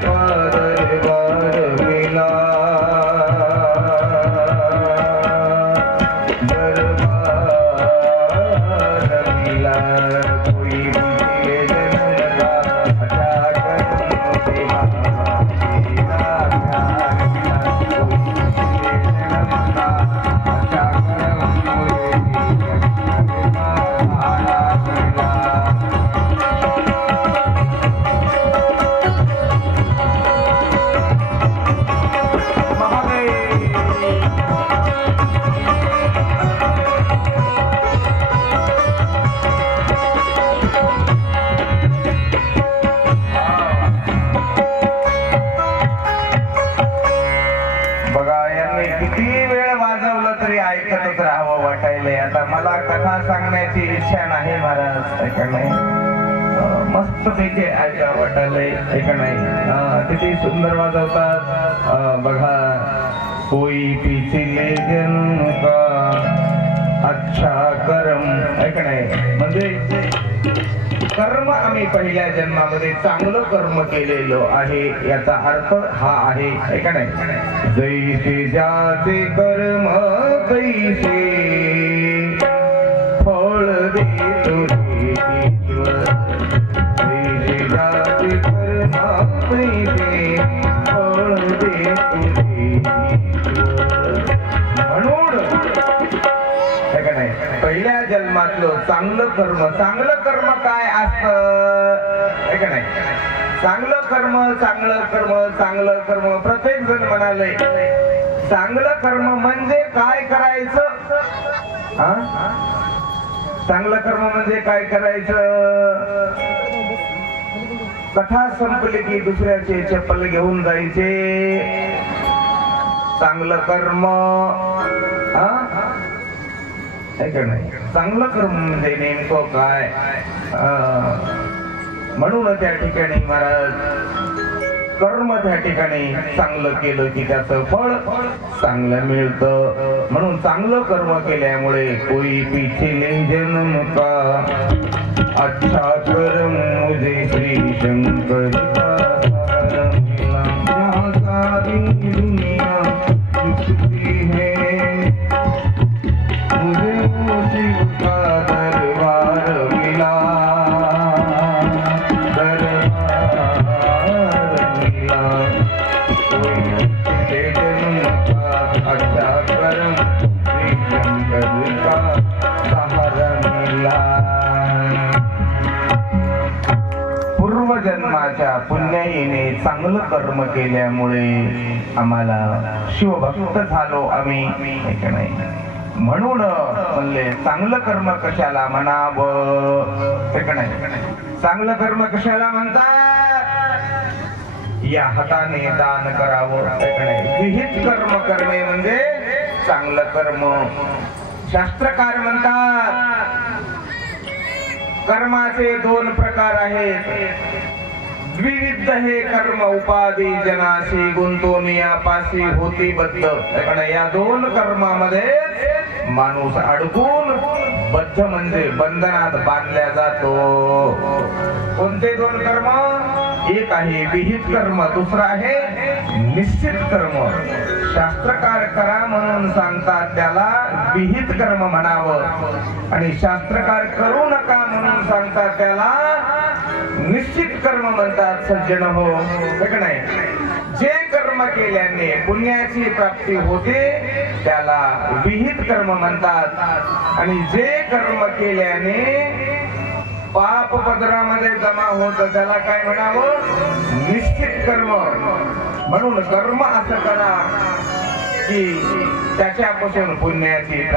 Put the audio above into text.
तारीखी ऐकतच वाटायलंय. आता मला कथा सांगण्याची इच्छा नाही महाराज ऐका नाही? मस्त पैकी ऐका वाटायले ऐका नाही? किती सुंदर वाजवतात. बघा कोई पिचिले जन्म का? अच्छा करम ऐका नाही? म्हणजे कर्म आम्ही पहिल्या जन्मामध्ये चांगलं कर्म केलेलं आहे याचा अर्थ हा आहे का नाही? जैसे जाते कर्म कैसे फळ दे जैसे जाते कर्म कैसे फळ दे पहिल्या जन्मातलं चांगलं कर्म चांगलं कर्म काय असत? नाही? चांगलं कर्म चांगलं कर्म चांगलं कर्म. प्रत्येक जण म्हणाले चांगलं कर्म म्हणजे काय करायचं? हा? चांगलं कर्म म्हणजे काय करायचं? कथा संपली की दुसऱ्याचे चप्पल घेऊन जायचे. चांगलं कर्म हा? चांगलं कर्म म्हणजे नेमकं काय? म्हणून त्या ठिकाणी महाराज कर्म त्या ठिकाणी चांगलं केलं की त्याचं फळ चांगलं मिळतं. म्हणून चांगलं कर्म केल्यामुळे कोई पिछले जन्म का। अच्छा कर्म मुझे श्री शंकर पूर्वजन्माच्या पुण्याईने चांगलं कर्म केल्यामुळे आम्हाला शिवभक्त झालो आम्ही. नाही? म्हणून म्हणले चांगलं कर्म कशाला म्हणावं? चांगलं कर्म कशाला म्हणतात या हाताने दान करावं हे विहित कर्म करणे म्हणजे चांगलं कर्म. शास्त्रकार म्हणतात कर्माचे दोन प्रकार आहेत. द्विविध हे कर्म उपाधी जनाशी गुंतोनिया यापाशी होती बद्ध. कारण या दोन कर्मामध्ये माणूस अडकून बद्ध म्हणजे बंधनात बांधल्या जातो. कोणते दोन कर्म? एक आहे विहित कर्म दुसरा आहे निश्चित कर्म. शास्त्रकार करा म्हणून सांगतात त्याला विहित कर्म म्हणावं. आणि शास्त्रकार करू नका म्हणून सांगतात त्याला निश्चित कर्म म्हणतात सज्जन हो. नाही? जे कर्म केल्याने पुण्याची प्राप्ती होते त्याला विहित कर्म म्हणतात. आणि जे कर्म केल्याने पाप पदरामध्ये जमा होत त्याला काय म्हणावं? निश्चित कर्म. म्हणून कर्म असं करा की त्याच्यापासून पुण्याची